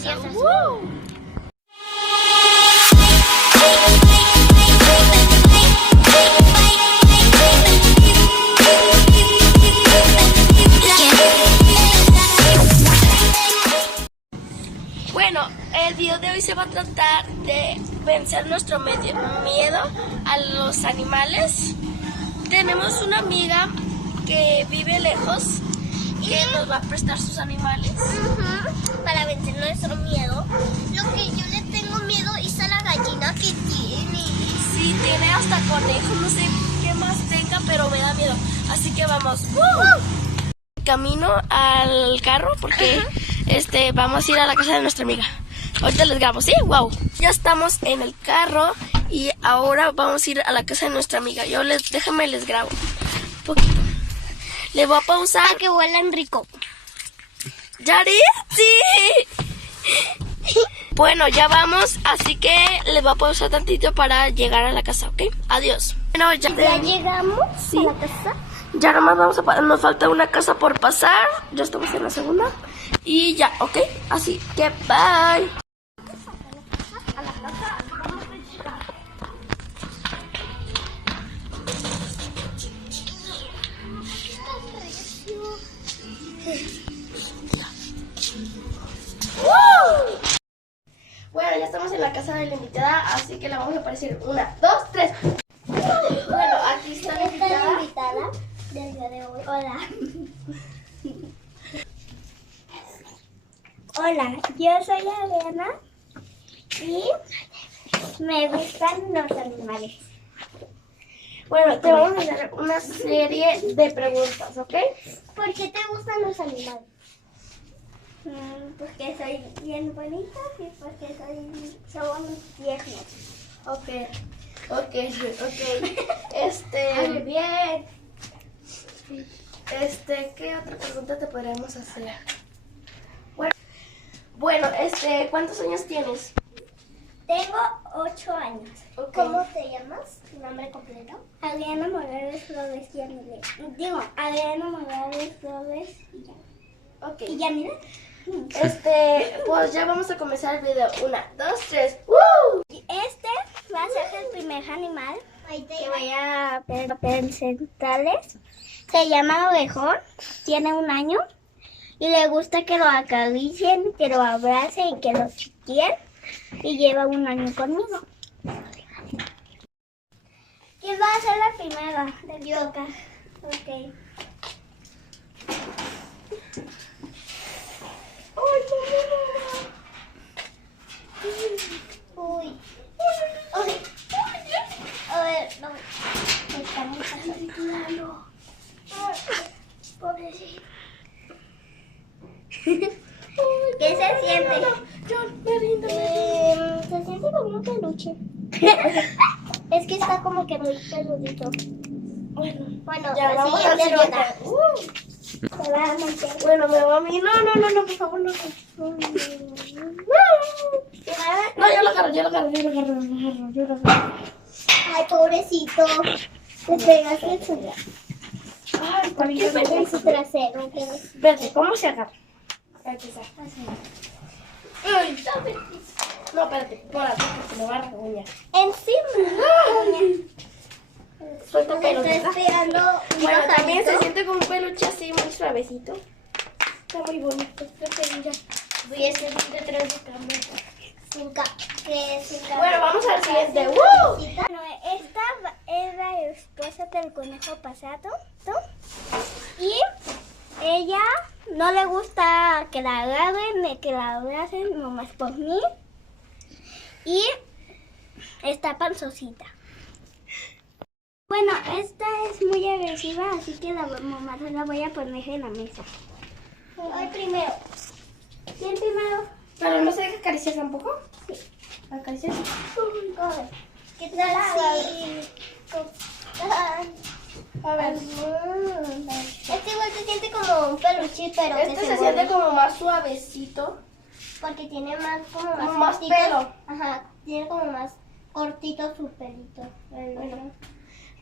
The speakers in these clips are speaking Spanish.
casa. Bueno, el video de hoy se va a tratar de vencer nuestro miedo a los animales. Tenemos una amiga que vive lejos que nos va a prestar sus animales para vencer nuestro miedo. Lo que yo le tengo miedo es a la gallina que tiene. Sí, tiene hasta conejos, no sé qué más tenga, pero me da miedo. Así que vamos. Camino al carro porque vamos a ir a la casa de nuestra amiga. Ahorita les grabo, ¿sí? ¡Wow! Ya estamos en el carro y ahora vamos a ir a la casa de nuestra amiga. Déjenme les grabo un poquito. Le voy a pausar. Para que huelan rico. ¿Yari? ¡Sí! Bueno, ya vamos, así que le voy a pausar tantito para llegar a la casa, ¿ok? Adiós. Bueno, ¿Ya llegamos a la casa? Ya nomás nos falta una casa por pasar. Ya estamos en la segunda. Y ya, ¿ok? Así que bye. Bueno, ya estamos en la casa de la invitada, así que la vamos a aparecer. 1, 2, 3. Bueno, aquí está la invitada del día de hoy. Hola. Hola, yo soy Adriana y me gustan los animales. Bueno, te vamos a hacer una serie de preguntas, ¿ok? ¿Por qué te gustan los animales? Porque soy bien bonita y porque somos tiernos. Ok. Muy bien. ¿Qué otra pregunta te podríamos hacer? Bueno, ¿cuántos años tienes? Tengo 8 años. Okay. ¿Cómo te llamas? ¿Tu nombre completo? Adriana Morales Flores Yanile. Digo, Adriana Morales Flores y Yanile. Ok. ¿Y Yanile? Pues ya vamos a comenzar el video. 1, 2, 3. Este va a ser el primer animal que voy a presentarles. Se llama Orejón, tiene 1 año y le gusta que lo acaricien, que lo abracen y que lo chiquien, y lleva 1 año conmigo. ¿Quién va a ser la primera? Yo. Ok. Uy. A ver, no. Está muy fácil. Pobrecito. ¿Qué se siente? Me rindo. Se siente como un peluche. Es que está como que muy peludito. Bueno, ya la vamos a siguiente hacer otra. Se va a meter. Bueno, me va a mí. No, por favor, no. No, yo lo agarro. Ay, pobrecito. Le pegaste en su Ay, ¿por qué en su trasero. Verde, ¿cómo se agarra? Para empezar. No, espérate, por aquí, porque me va a rasguñar. Encima. Suelta pelo. Estoy esperando un Bueno, también se pajarito. siente como un peluche así, muy suavecito. Está muy bonito. Voy a estar detrás de cámara. Bueno, vamos al siguiente. Bueno, esta es la esposa del conejo pasado. Y ella no le gusta que la agarren ni que la abracen, nomás por mí. Y está panzosita. Bueno, esta es muy agresiva, así que la mamá se la voy a poner en la mesa. Voy primero. ¿Quién primero? Pero no se deja acariciar tampoco. Sí. Acariciar. ¿Qué tal si? A ver. Este igual se siente como un peluche, pero que Este se siente como más suavecito. porque tiene más como más cortitos. pelo. Ajá, tiene como más cortito su pelito. Bueno.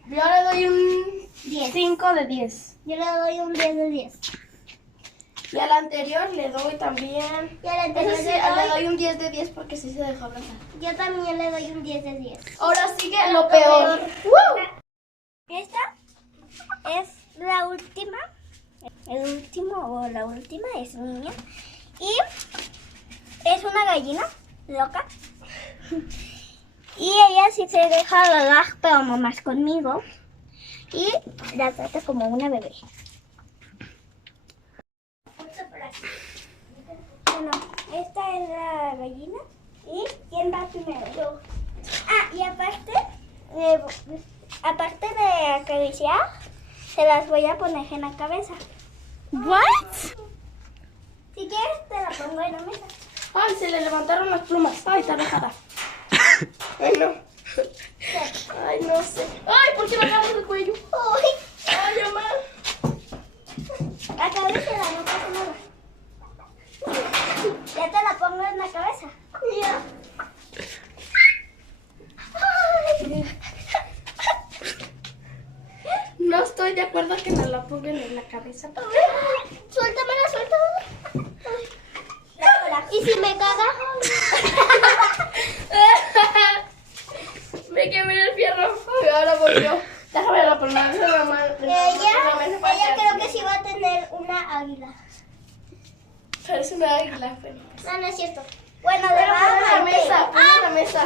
Yo le doy un 10. 5 de 10. Yo le doy un 10 de 10. Y al anterior le doy también. Y al anterior Ese sí, le doy un 10 de 10 porque sí se dejó abrazar. Yo también le doy un 10 de 10. Ahora sigue lo peor. Esta es la última. El último o la última es niña. Y es una gallina loca. Y ella sí se deja hablar, pero no más conmigo. Y la trata como una bebé. Bueno, esta es la gallina. ¿Y quién va primero? Yo. Ah, y aparte de acariciar, se las voy a poner en la cabeza. What? Si quieres, te la pongo en la mesa. Ay, se le levantaron las plumas. Ay, está enojada. Ay, no. Ay, no sé. Ay, ¿por qué me agarras el cuello? Ay, mamá. Acaríciala, no pasa nada. Ya te la pongo en la cabeza. Ya. No estoy de acuerdo que me la pongan en la cabeza. Suéltamela, suéltamela. ¿Y si me caga? Me quemé el fierro. Ay, ahora volvió. Déjame la poner. Ella creo que sí va a tener una águila. Parece una águila. No, no es cierto. Bueno, Pero le va ponle en la a mesa. Ponle en la mesa.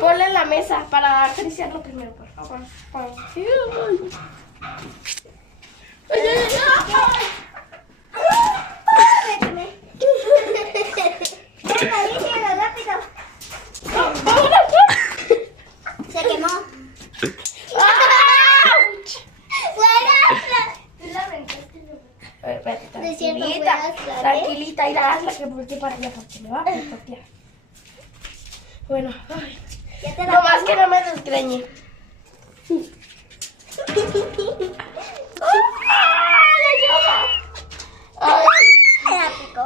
Ponle en la mesa para acariciarlo primero, por favor. Ay, ay, ay. Acaríciala, rápido. Se quemó. De cierto, voy a hacer, Tranquilita, ir a hazla que voltee para allá porque me va a picotear. Bueno, ay. Ya te No la más que no me desgreñe. ¡Ay, ayuda! ¡Ay! Me la picó.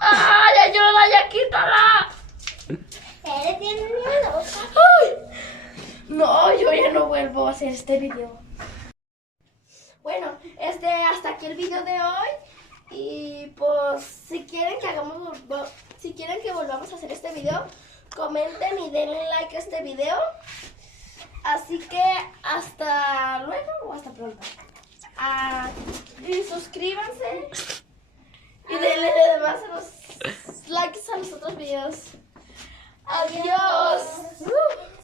¡Ay, ayuda! ¡Ya quítala! Eres bien miedosa. ¡Ay! No, yo ya no vuelvo a hacer este video. Bueno, hasta aquí el video de hoy. Y pues si quieren que volvamos a hacer este video, comenten y denle like a este video. Así que hasta luego o hasta pronto. Y suscríbanse y denle además a los likes a los otros videos. Adiós.